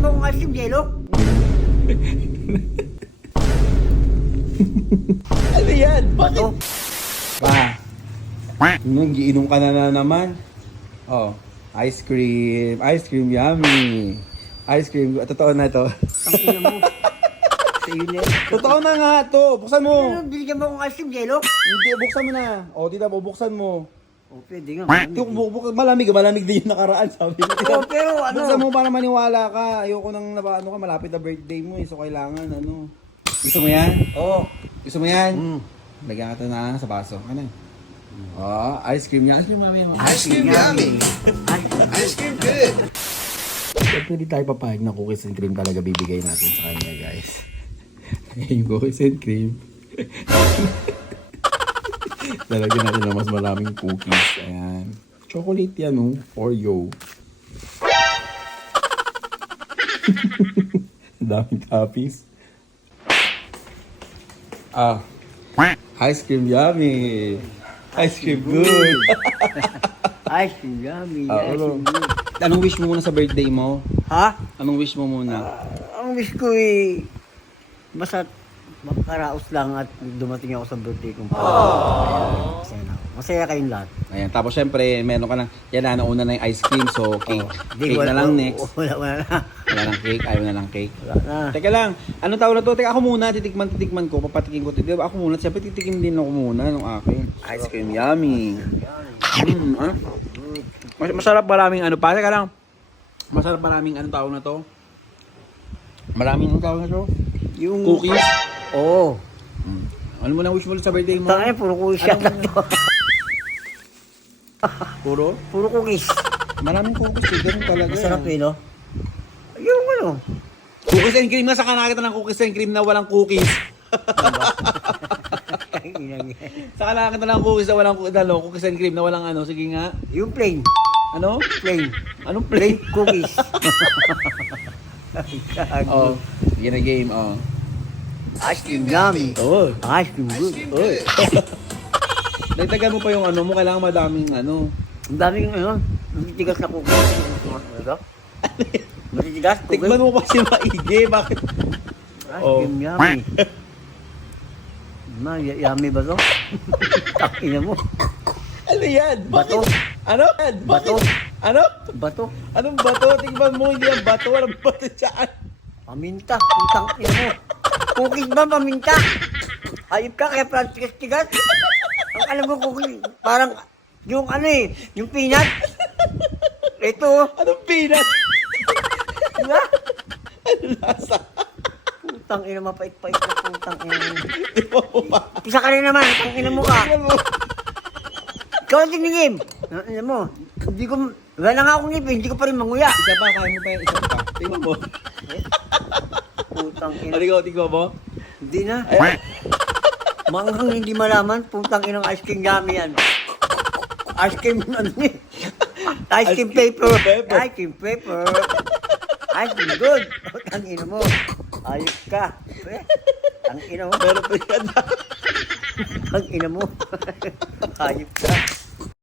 Binigyan mo akong ice cream, Jello? Ano yan? Bato. Pa, giinom ka na naman. Oh, ice cream. Ice cream, yummy. Ice cream, totoo na to. Ang ina mo. Sa iyo na. Totoo na nga to. Buksan mo. Ano, binigyan mo akong ice cream, Jello? Hindi, buksan mo na. O, tita, bubuksan mo. Oh, pwede nga. Malamig din yung nakaraan, sabi mo. Oh, pero ano? Buksan mo para maniwala ka. Ayoko nang ano ka, malapit na birthday mo eh. So, kailangan, ano. Gusto mo yan? Oo. Gusto mo yan? Lagyan ka ito na sa baso. Ano? Oh, ice cream yan. Ice cream, mami. Ice cream yummy. Ice cream good. Siyempre, hindi tayo papayag na cookies and cream talaga bibigay natin sa kanya, guys. Yung cookies and cream. Lalagyan natin ng mas maraming cookies. Ayan. Chocolate yan, oh. Oreo. Daming toppings. Ah. Ice cream yummy. Ice cream good. Ice cream yummy. Ah, Ice cream good. Anong wish mo muna sa birthday mo? Ha? Anong wish mo muna? Ang wish ko eh, makaraos lang at dumating ako sa birthday kong Masaya na ako. Masaya kayong lahat. Ayan, tapos syempre, meron ka na, yan na, nauna na yung ice cream, so cake. Di, Cake na lang next. Wala na. Wala nang cake, ayaw na lang cake. Wala na. Teka lang, anong tawag na to? Teka, ako muna, titikman ko, papatikin ko. Diba, ako muna, siyempre titikim din ako muna nung akin. Ice cream, yummy. Masarap maraming ano pa, teka lang. Masarap maraming anong tawag na to? Maraming anong tawag na to? Yung Cookies. Oo. Ano mo na wish mo sa birthday mo? Tangay, puro cookies yan lang to. Puro? Puro cookies. Maraming cookies, eh. Ganun talaga. Masarap eh, no? Yung ano? Cookies and cream nga, saka nakita ng cookies and cream na walang cookies. Saka nakita ng cookies na walang cookies and cream na walang ano, sige nga. Yung plain. Ano? Plain. Anong play? Cookies. Oh, sige na game, oh. Ice cream yummy. Oh. Ice cream good. Oy. Dagdagan mo pa yung ano mo, kailangan madaming ano. Ang daming ano, matitigas na cookies. Ano? Matitigas cookies. Tikman mo kasi maigi, bakit? Ice cream yummy. Yummy ba to? Takina mo. Ano yan? Bato. Ano? Bato. Ano? Bato. Anong bato? Tingnan mo, hindi yan bato. Walang bato dyan. Paminta. Putang ina mo. Cookies ba paminta? Ayop ka kaya parang tigas-tigas. Ang alam ko cookies, parang yung ano eh, yung peanut. Ito. Anong peanut? Diba? Ano lasa? Putang ina, mapait-pait na putang ina. Di ba mo pa? Isa ka rin naman, putang ina mo ka. Tingnan mo. Ikaw ang tinigim. Ano mo, hindi ko, wala na nga akong ngipin, hindi ko pa rin manguya. Isa pa, kaya mo pa yung isa pa. Tingnan mo. Putang ina. Tingnan mo. Hindi na. Ay, Manghang hindi malaman, putang inang ice cream yummy yan. Ice cream ano eh. Ice cream paper. Ice cream paper. Ice cream good. Putang ina mo. Ayos ka. Ang ina mo. pero pa yan. Ang ina mo. Ayos ka.